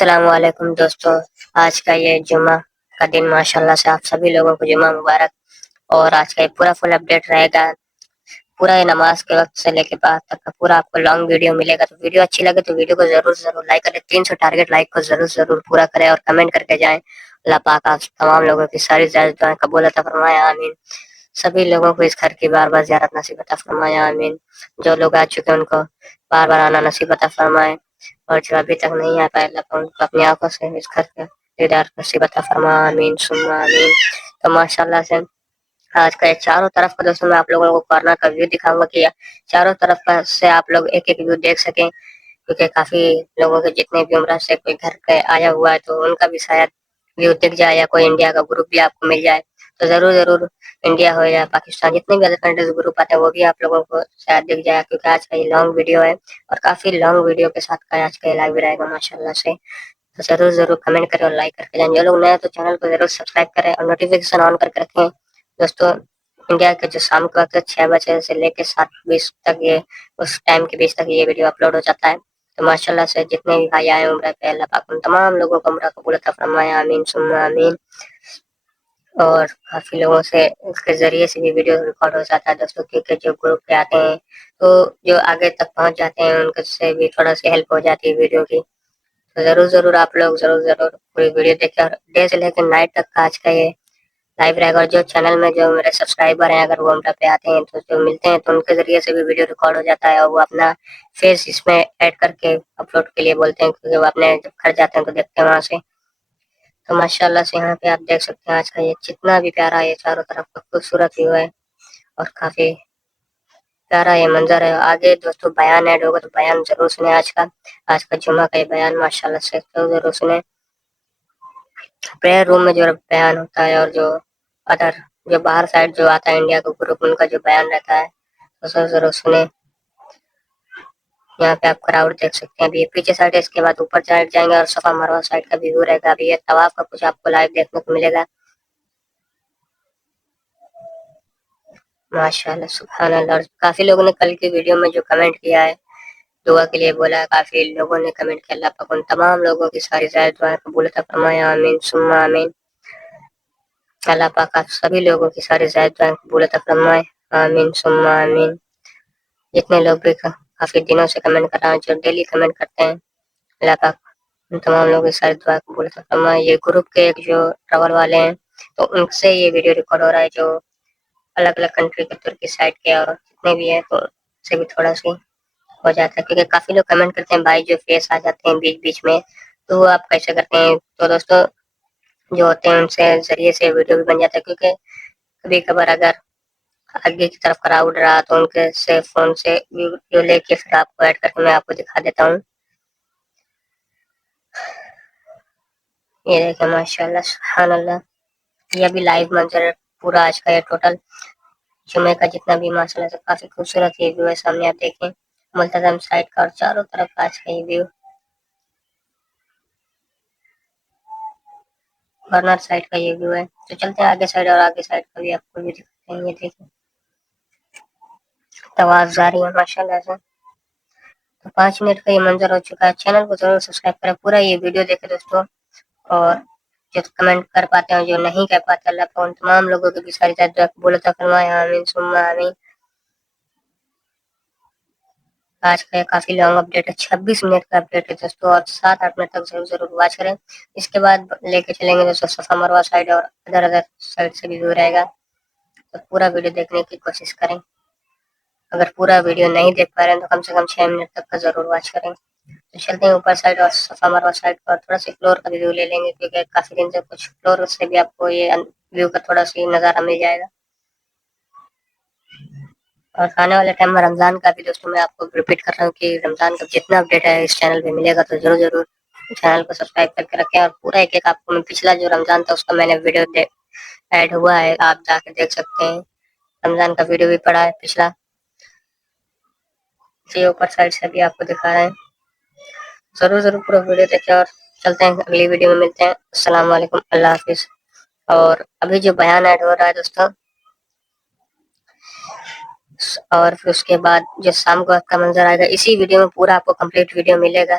السلام علیکم دوستو، آج کا یہ جمعہ کا دن ماشاءاللہ سے آپ سبھی لوگوں کو جمعہ مبارک۔ اور آج کا یہ پورا فل اپڈیٹ رہے گا، پورا یہ نماز کے وقت سے لے کے بعد تک کا پورا آپ کو لانگ ویڈیو ملے گا۔ تو ویڈیو اچھی لگے تو ویڈیو کو ضرور لائک کریں، 300 ٹارگٹ لائک کو ضرور پورا کریں اور کمنٹ کر کے جائیں۔ اللہ پاک آپ تمام لوگوں کی ساری دعائیں قبول عطا فرمائے، آمین۔ سبھی لوگوں کو اس گھر کی بار بار زیارت نصیب عطا فرمائے، آمین۔ جو لوگ آ چکے ان کو بار بار آنا نصیب عطا فرمائے، اور جو ابھی تک نہیں آ پائے اللہ کو ان کو اپنی آنکھوں سے اس گھر کے دیدار نصیب عطا فرمائے، آمین ثم آمین۔ تو ماشاءاللہ سے آج کا چاروں طرف کا دوستوں میں آپ لوگوں کو کارنر کا ویو دکھاؤں گا کہ چاروں طرف سے آپ لوگ ایک ویو دیکھ سکیں، کیونکہ کافی لوگوں کے جتنے بھی عمرہ سے کوئی گھر کے آیا ہوا ہے تو ان کا بھی شاید ویو دکھ جائے، یا کوئی انڈیا کا گروپ بھی آپ کو مل جائے تو ضرور انڈیا ہو یا پاکستان جتنے بھی ادر کنٹریز گروپ آتے ہیں وہ بھی آپ لوگوں کو شاید دکھ جائے، کیونکہ آج کا یہ لانگ ویڈیو ہے اور کافی لانگ ویڈیو کے ساتھ کا آج کا لائیو رہے گا ماشاءاللہ سے۔ تو ضرور کمنٹ کریں اور لائک کر کے جائیں۔ جو لوگ نئے تو چینل کو ضرور سبسکرائب کریں اور نوٹیفیکیشن آن کر کے رکھیں دوستوں۔ انڈیا کے جو شام کے وقت 6 بجے سے لے کے 7:20 تک یہ اس ٹائم کے بیچ تک یہ ویڈیو اپلوڈ ہو جاتا ہے۔ تو ماشاءاللہ سے جتنے بھی بھائی آئے عمرہ پہ اللہ پاک ان تمام لوگوں کو عمرہ قبول عطا فرمائے، آمین ثم آمین۔ اور کافی لوگوں سے اس کے ذریعے سے بھی ویڈیو ریکارڈ ہو جاتا ہے دوستوں، کیونکہ جو گروپ پہ آتے ہیں تو جو آگے تک پہنچ جاتے ہیں ان سے بھی تھوڑا سی ہیلپ ہو جاتی ہے ویڈیو کی۔ تو ضرور آپ لوگ ضرور پوری ویڈیو دیکھیں، اور ڈے سے لے کے نائٹ تک کا آج کا یہ لائیو رہے گا۔ اور جو چینل میں جو میرے سبسکرائبر ہیں اگر وہ عمرہ پہ آتے ہیں تو جو ملتے ہیں تو ان کے ذریعے سے بھی ویڈیو ریکارڈ ہو جاتا ہے، اور وہ اپنا فیس اس میں ایڈ کر کے اپلوڈ کے لیے بولتے ہیں، کیونکہ وہ اپنے جب گھر جاتے ہیں تو دیکھتے ہیں وہاں سے۔ تو ماشاءاللہ سے یہاں پہ آپ دیکھ سکتے ہیں آج کا یہ جتنا بھی پیارا یہ چاروں طرف کا خوبصورت ویو ہے اور کافی پیارا یہ منظر ہے۔ آگے دوستوں بیان ایڈ ہوگا تو بیان ضرور سنیں، آج کا جمعہ کا یہ بیان ماشاءاللہ سے ضرور سنیں۔ پریئر روم میں جو بیان ہوتا ہے اور جو ادر جو باہر سائڈ جو آتا ہے انڈیا کو گروپ ان کا جو بیان رہتا ہے تو ضرور سنیں۔ یہاں پہ آپ کراؤڈ دیکھ سکتے ہیں، ابھی پیچھے سائڈ ہے، اس کے بعد اوپر سائڈ جائیں گے اور صفا مروہ سائڈ کا بھی ویو رہے گا۔ ابھی یہ طواف کا کچھ آپ کو لائیو دیکھنے کو ملے گا ماشاءاللہ سبحان اللہ۔ اور کافی لوگوں نے کل کی ویڈیو میں جو کمنٹ کیا ہے دعا کے لیے بولا ہے، کافی لوگوں نے کمنٹ کیا، اللہ پاک ان تمام لوگوں کی ساری زائد دعائیں قبول عطا فرمائے، آمین ثم آمین۔ اللہ پاک آپ سبھی لوگوں کی ساری زائد دعائیں قبول عطا فرمائے، آمین ثم آمین۔ جتنے لوگ بھی کافی دنوں سے کمنٹ کر رہے ہیں، جو ڈیلی کمنٹ کرتے ہیں، اللہ پاک ان تمام لوگوں کی ساری دعائیں قبول عطا فرمائے۔ یہ گروپ کے ایک جو ٹراول والے ہیں تو ان سے یہ ویڈیو ریکارڈ ہو رہا ہے، جو الگ کنٹری کے ترکی سائڈ کے اور جتنے بھی ہیں تو سے بھی تھوڑا سی ہو جاتا ہے، کیونکہ کافی لوگ کمنٹ کرتے ہیں بھائی جو فیس آ جاتے ہیں بیچ میں تو وہ آپ کیسے کرتے ہیں۔ تو دوستوں جو ہوتے ہیں ان سے ذریعے سے ویڈیو بھی بن جاتا ہے، کیونکہ کبھی کبھار اگر آگے کی طرف کراؤڈ رہا تو ان کے سے فون سے ویڈیو لے کے پھر آپ کو ایڈ کر کے میں آپ کو دکھا دیتا ہوں۔ یہ دیکھیں ماشاءاللہ سبحان اللہ، یہ بھی لائیو منظر پورا آج کا یہ ٹوٹل جمعے کا جتنا بھی ماشاءاللہ سے کافی خوبصورت یہ ویو ہے، سامنے آپ دیکھیں ملتظم سائڈ کا اور چاروں طرف آج کا یہ ویو، کارنر سائڈ کا یہ ویو ہے۔ تو چلتے ہیں آگے سائڈ، اور آگے سائڈ کا بھی آپ کو بھی دکھاتے ہیں۔ یہ دیکھیں طواف جاری ہے ماشاءاللہ سے۔ تو 5 منٹ کا یہ منظر ہو چکا ہے۔ چینل کو ضرور سبسکرائب کریں، پورا یہ ویڈیو دیکھیں دوستوں، اور جو کمنٹ کر پاتے ہیں جو نہیں کر پاتے اللہ کو ان تمام لوگوں کی بھی ساری دعائیں قبول عطا فرمائے، آمین ثم آمین۔ آج کا کافی لانگ اپڈیٹ ہے، 26 منٹ کا اپڈیٹ ہے دوستوں، اور 7-8 منٹ تک ضرور واچ کریں۔ اس کے بعد لے کے چلیں گے دوستوں صفا مروہ سائڈ اور ادر سائڈ سے بھی دور رہے گا، تو پورا ویڈیو دیکھنے کی کوشش کریں۔ اگر پورا ویڈیو نہیں دیکھ پا رہے ہیں تو کم سے کم 6 منٹ تک کا ضرور واچ کریں۔ تو چلتے ہیں اوپر سائڈ اور صفا مروہ سائڈ پر تھوڑا سی فلور کا ویڈیو لے لیں گے، کیونکہ کافی دن سے کچھ فلور سے بھی آپ کو یہ ویو کا تھوڑا سی نظارہ مل جائے گا۔ اور آنے والے ٹائم میں رمضان کا بھی دوستوں میں آپ کو ریپیٹ کر رہا ہوں کہ رمضان کا جتنا اپڈیٹ ہے اس چینل پہ ملے گا تو ضرور چینل کو سبسکرائب کر کے رکھیں، اور پورا ایک آپ کو پچھلا جو رمضان تھا اس کا میں نے ویڈیو ایڈ ہوا ہے، آپ جا کے دیکھ سکتے ہیں۔ رمضان کا ویڈیو بھی پڑا ہے پچھلا، یہ اوپر سائڈ سے بھی آپ کو دکھا رہے ہیں۔ ضرور پورا ویڈیو دیکھیں، اور چلتے ہیں اگلی ویڈیو میں ملتے ہیں۔ السلام علیکم، اللہ حافظ۔ اور ابھی جو بیان ایڈ ہو رہا ہے دوستوں، اور پھر اس کے بعد جو شام کو کا منظر آئے گا اسی ویڈیو میں پورا آپ کو کمپلیٹ ویڈیو ملے گا۔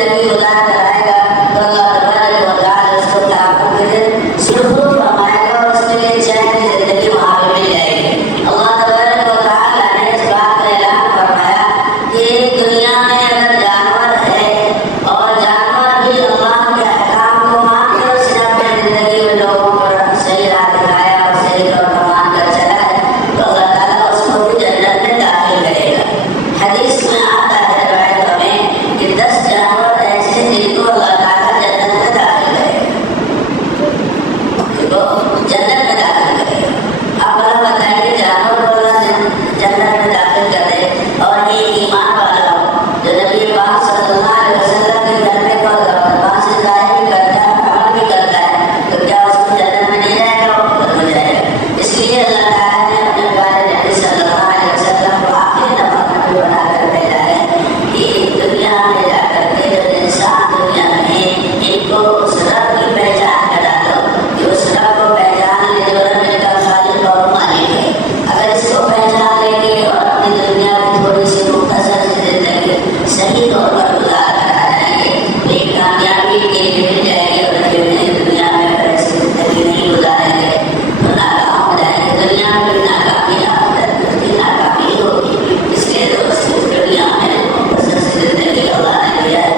زندگی گزار کر آئے گا تو اللہ تبارک و تعالیٰ اس کو قیامت کے دن سرخرو فرمائے گا اور اس کے لیے چین کی زندگی وہاں پہ مل جائے گی۔ اللہ تبارک و تعالیٰ نے اس بات کا اعلان فرمایا کہ دنیا میں اگر جانور ہے اور جانور بھی اللہ کے احکام کو مان کر اس نے اپنی زندگی میں لوگوں پر صحیح راہ دکھایا اور صحیح طور مان کر چلا ہے تو اللہ تعالیٰ اس کو بھی جنت میں داخل کرے گا۔ حدیث میں آتا ہے روایتوں میں کہ 10 جانور ایسے جن کو اللہ تعالیٰ جنت میں داخل کرے گا، جنت میں داخل کرے گا۔ اب اللہ بتائیے جانور کو اللہ جنت میں داخل کر دے اور ایک ایمان والا ہو جو نبی پاک صلی اللہ علیہ وسلم کے کرنے کو زبان سے ظاہر بھی کرتا ہے، عمل بھی کرتا ہے، تو کیا اس کو جنت میں نہیں جائے گا؟ وہ جنت میں جائے گا۔ اس لیے اللہ تعالیٰ نے اپنے پیارے نبی صلی اللہ علیہ وسلم کو آخری نبی بنا کر بھیجا ہے کہ دنیا میں جا کر کے جو انسان دنیا میں ان کو اس رب کی پہچان کرا دو کہ اس رب کو پہچان لے جو رب کا خالق اور مالک ہے۔ اگر اس کو پہچان لیں گے اور اپنی دنیا کی تھوڑی سی مختصر سی زندگی صحیح طور پر گزار کر آ جائیں گے تو ایک کامیابی کے لیے مل جائے گی، اور پھر دنیا میں اگر ایسی زندگی نہیں گزاریں گے تو ناکام ہو جائیں گے۔ دنیا میں بھی ناکامی آخرت میں بھی ناکامی ہوگی۔ اس لیے دوستو دنیا میں مختصر سی زندگی اللہ نے دیا ہے،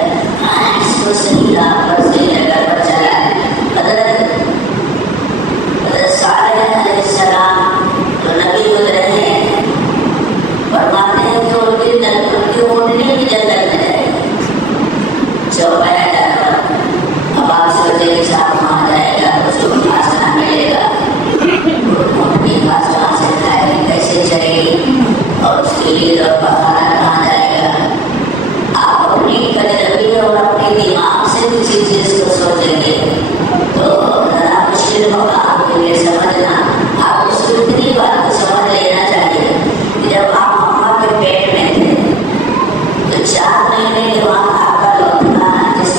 اس کو صحیح راہ پر صحیح جگہ پر چلائیں۔ حضرت صالح علیہ السلام جو نبی گزرے ہیں فرماتے ہیں کہ ان کی اونٹنی بھی جنت میں جائے گی۔ چوپایا جانور اب آپ سوچے کہ صاحب وہاں جائے گا تو اس کو گھاس نہ ملے گا، اونٹنی گھاس وہاں سے کھائے گی، کیسے چلے گی اور اس کے لیے اور پکانا کہاں جائے گا؟ آپ اپنی تجربے اور اپنے دماغ سے کسی چیز کو سوچیں گے تو ذرا مشکل ہوگا آپ کے لیے سمجھنا۔ آپ اس کی اتنی بات کو سمجھ لینا چاہیے کہ جب آپ ماں کے پیٹ میں تھے تو 4 مہینے کے بعد آپ کا لوٹنا جس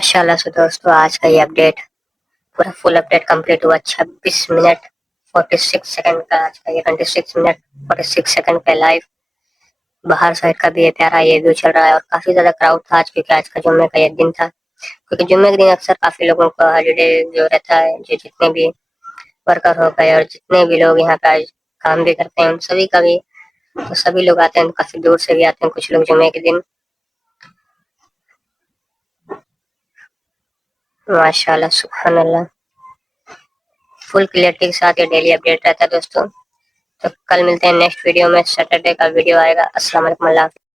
ماشاءاللہ سے دوستو آج کا یہ اپڈیٹ پورا فل اپڈیٹ کمپلیٹ ہوا 26 منٹ 46 سیکنڈ کا. آج کا یہ 26 منٹ 46 سیکنڈ کا لائیو باہر سائڈ کا بھی یہ پیارا یہ ویو چل رہا ہے. اور کافی زیادہ کراؤڈ تھا آج کیونکہ آج کا جمعے کا یہ دن تھا. کیونکہ جمعے کے دن اکثر کافی لوگوں کا ہالیڈے جو رہتا ہے, جو جتنے بھی ورکر ہو گئے اور جتنے بھی لوگ یہاں پہ کام بھی کرتے ہیں ان سبھی کا بھی, تو سبھی لوگ آتے ہیں, کافی دور سے بھی آتے ہیں کچھ لوگ جمعے کے دن. ماشاءاللہ سبحان اللہ, فل کلیئرٹی کے ساتھ یہ ڈیلی اپڈیٹ رہتا ہے دوستوں. تو کل ملتے ہیں نیکسٹ ویڈیو میں, سیٹرڈے کا ویڈیو آئے گا. السلام علیکم, اللہ حافظ.